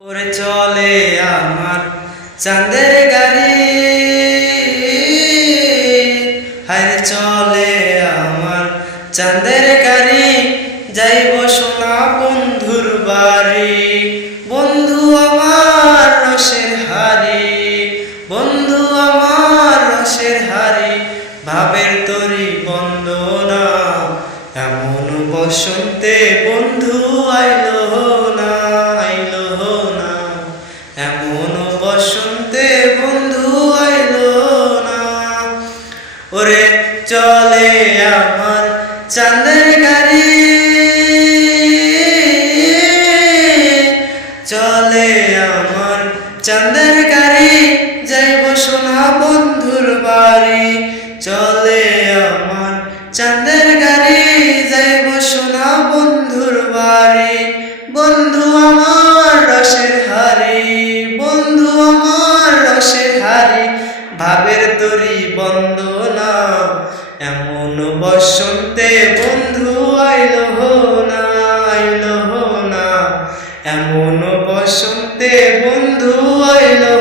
ওরে চলে আমার চাঁদের গাড়ি। হায় চলে আমার চাঁদের গাড়ি। যাইব সোনা বন্ধুর বাড়ি। বন্ধু আমার রসের হারি বন্ধু আমার রসের হারি ভাবের তরি বন্দনা। এমন বসন্তে বন্ধু চলে আমার চাঁদের গাড়ি। চলে আমার চাঁদের গাড়ি। যাইব সোনা বন্ধুর বাড়ি। চলে আমার চাঁদের গাড়ি। যাইব সোনা বন্ধুর বাড়ি। বন্ধু ভাবের তরি বন্দনা এমন বসন্তে বন্ধু আইলো না আইলো না। এমন বসন্তে বন্ধু আইলো